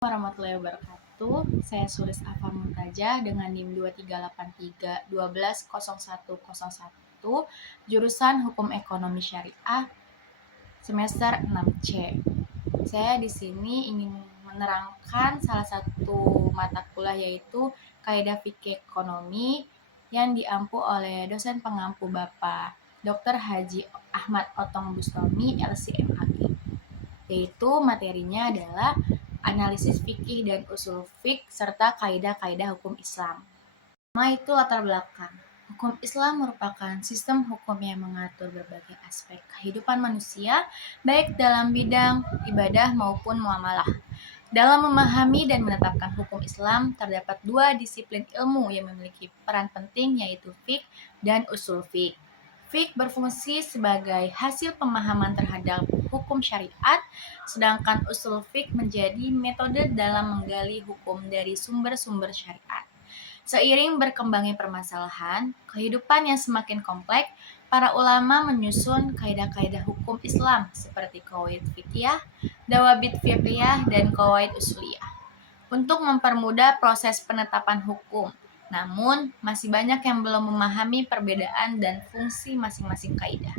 Warahmatullahi wabarakatuh. Saya Sulis Afa Muntaja dengan NIM 2383 jurusan Hukum Ekonomi Syariah semester 6C. Saya di sini ingin menerangkan salah satu mata kuliah yaitu Kaidah Fikih Ekonomi yang diampu oleh dosen pengampu Bapak Dr. Haji Ahmad Otong Bustami LCMHG. Yaitu materinya adalah analisis fikih dan usul fik serta kaidah-kaidah hukum Islam. Pertama itu latar belakang. Hukum Islam merupakan sistem hukum yang mengatur berbagai aspek kehidupan manusia, baik dalam bidang ibadah maupun muamalah. Dalam memahami dan menetapkan hukum Islam, terdapat dua disiplin ilmu yang memiliki peran penting, yaitu fiqh dan usul fiqh. Fiqh berfungsi sebagai hasil pemahaman terhadap hukum syariat, sedangkan usul fiqh menjadi metode dalam menggali hukum dari sumber-sumber syariat. Seiring berkembangnya permasalahan, kehidupan yang semakin kompleks, para ulama menyusun kaidah-kaidah hukum Islam seperti qawaid fiqhiyah, dawabit fiqhiyah, dan qawaid usuliyah untuk mempermudah proses penetapan hukum. Namun, masih banyak yang belum memahami perbedaan dan fungsi masing-masing kaidah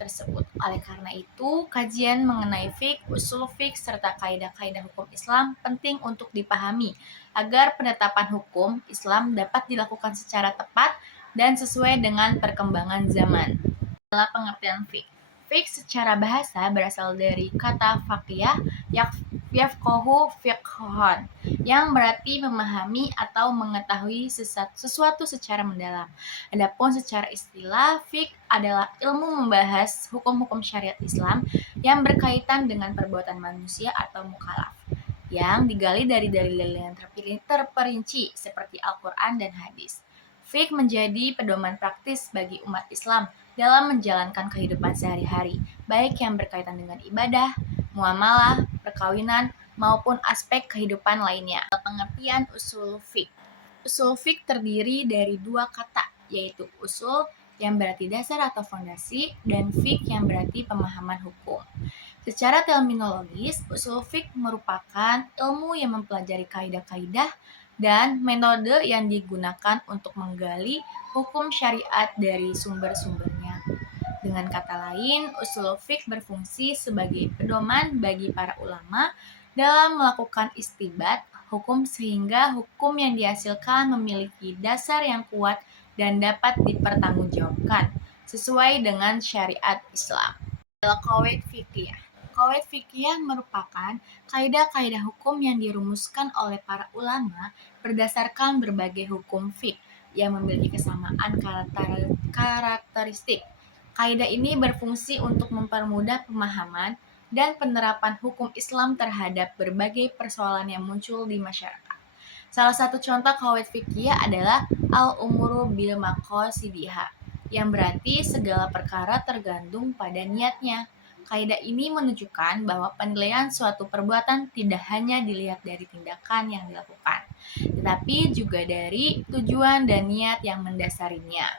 tersebut. Oleh karena itu, kajian mengenai fiqh, usul fiqh, serta kaidah-kaidah hukum Islam penting untuk dipahami agar penetapan hukum Islam dapat dilakukan secara tepat dan sesuai dengan perkembangan zaman. Dalam pengertian fiqh. Fiqh secara bahasa berasal dari kata faqih yafqahu fiqhan, yang berarti memahami atau mengetahui sesuatu secara mendalam. Adapun secara istilah, fiqh adalah ilmu membahas hukum-hukum syariat Islam yang berkaitan dengan perbuatan manusia atau mukallaf, yang digali dari dalil-dalil yang terperinci seperti Al-Quran dan hadis. Fiqh menjadi pedoman praktis bagi umat Islam dalam menjalankan kehidupan sehari-hari, baik yang berkaitan dengan ibadah, muamalah, perkawinan, maupun aspek kehidupan lainnya. Pengertian usul fiqh. Usul fiqh terdiri dari dua kata, yaitu usul yang berarti dasar atau fondasi, dan fiqh yang berarti pemahaman hukum. Secara terminologis, usul fiqh merupakan ilmu yang mempelajari kaidah-kaidah dan metode yang digunakan untuk menggali hukum syariat dari sumber-sumbernya. Dengan kata lain, usul fiqh berfungsi sebagai pedoman bagi para ulama dalam melakukan istinbat hukum sehingga hukum yang dihasilkan memiliki dasar yang kuat dan dapat dipertanggungjawabkan sesuai dengan syariat Islam. Qawaid fiqhiyah. Qawaid fiqhiyah merupakan kaidah-kaidah hukum yang dirumuskan oleh para ulama berdasarkan berbagai hukum fiqh yang memiliki kesamaan karakteristik. Kaidah ini berfungsi untuk mempermudah pemahaman dan penerapan hukum Islam terhadap berbagai persoalan yang muncul di masyarakat. Salah satu contoh qawaid fiqhiyah adalah al-umuru bil maqasidiha, yang berarti segala perkara tergantung pada niatnya. Kaidah ini menunjukkan bahwa penilaian suatu perbuatan tidak hanya dilihat dari tindakan yang dilakukan, tetapi juga dari tujuan dan niat yang mendasarinya.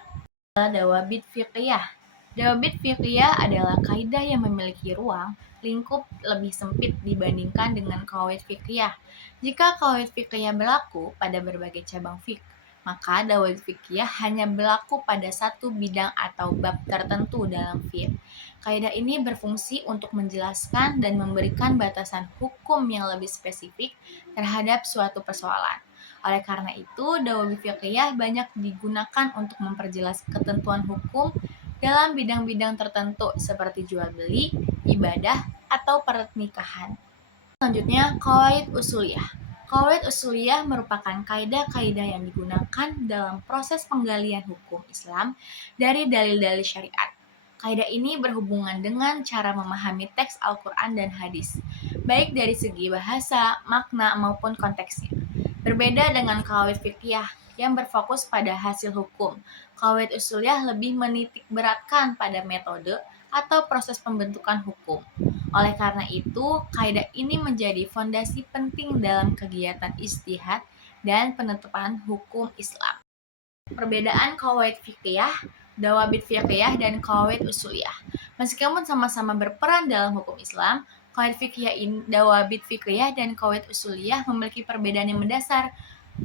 Dawabit fiqhiyah. Dawabit fiqhiyah adalah kaidah yang memiliki ruang lingkup lebih sempit dibandingkan dengan qawaid fiqhiyah. Jika qawaid fiqhiyah berlaku pada berbagai cabang fiqh, maka dawabit fiqhiyah hanya berlaku pada satu bidang atau bab tertentu dalam fiqh. Kaidah ini berfungsi untuk menjelaskan dan memberikan batasan hukum yang lebih spesifik terhadap suatu persoalan. Oleh karena itu, dawabit fiqhiyah banyak digunakan untuk memperjelas ketentuan hukum dalam bidang-bidang tertentu seperti jual beli, ibadah, atau pernikahan. Selanjutnya, qawaid usuliyah. Qawaid usuliyah merupakan kaidah-kaidah yang digunakan dalam proses penggalian hukum Islam dari dalil-dalil syariat. Kaidah ini berhubungan dengan cara memahami teks Al-Quran dan hadis, baik dari segi bahasa, makna, maupun konteksnya. Berbeda dengan qawaid fiqhiyah yang berfokus pada hasil hukum, qawaid usuliyah lebih menitik beratkan pada metode atau proses pembentukan hukum. Oleh karena itu, kaidah ini menjadi fondasi penting dalam kegiatan ijtihad dan penetapan hukum Islam. Perbedaan qawaid fiqhiyah, dawabit fiqhiyah, dan qawaid usuliyah. Meskipun sama-sama berperan dalam hukum Islam, Qawaid fiqhiyah dawabit fiqhiyah dan qawaid usuliyah memiliki perbedaan yang mendasar.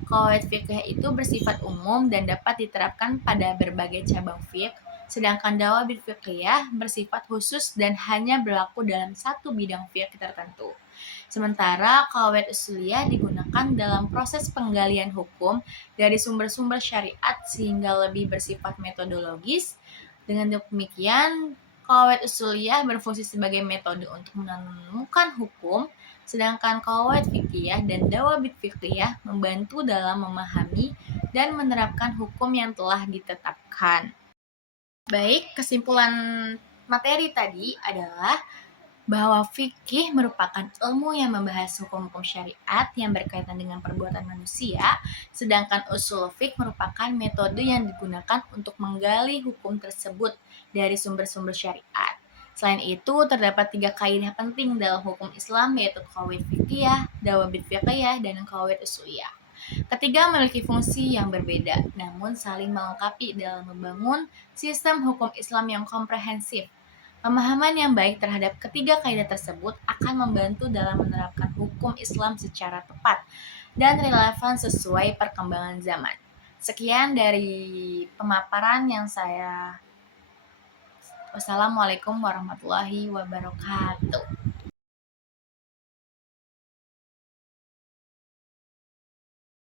Qawaid fiqhiyah itu bersifat umum dan dapat diterapkan pada berbagai cabang fiqh, sedangkan dawabit fiqhiyah bersifat khusus dan hanya berlaku dalam satu bidang fiqh tertentu. Sementara qawaid usuliyah digunakan dalam proses penggalian hukum dari sumber-sumber syariat sehingga lebih bersifat metodologis. Dengan demikian, qawaid usuliyah berfungsi sebagai metode untuk menemukan hukum, sedangkan qawaid fiqhiyah dan dawabit fiqhiyah membantu dalam memahami dan menerapkan hukum yang telah ditetapkan. Baik, kesimpulan materi tadi adalah bahwa fikih merupakan ilmu yang membahas hukum-hukum syariat yang berkaitan dengan perbuatan manusia, sedangkan usul fiqh merupakan metode yang digunakan untuk menggali hukum tersebut dari sumber-sumber syariat. Selain itu, terdapat 3 kaidah penting dalam hukum Islam, yaitu qawaid fiqhiyah, dawabit fiqhiyah, dan qawaid usuliyah. Ketiga memiliki fungsi yang berbeda, namun saling melengkapi dalam membangun sistem hukum Islam yang komprehensif. Pemahaman yang baik terhadap ketiga kaidah tersebut akan membantu dalam menerapkan hukum Islam secara tepat dan relevan sesuai perkembangan zaman. Sekian dari pemaparan yang saya. Wassalamualaikum warahmatullahi wabarakatuh.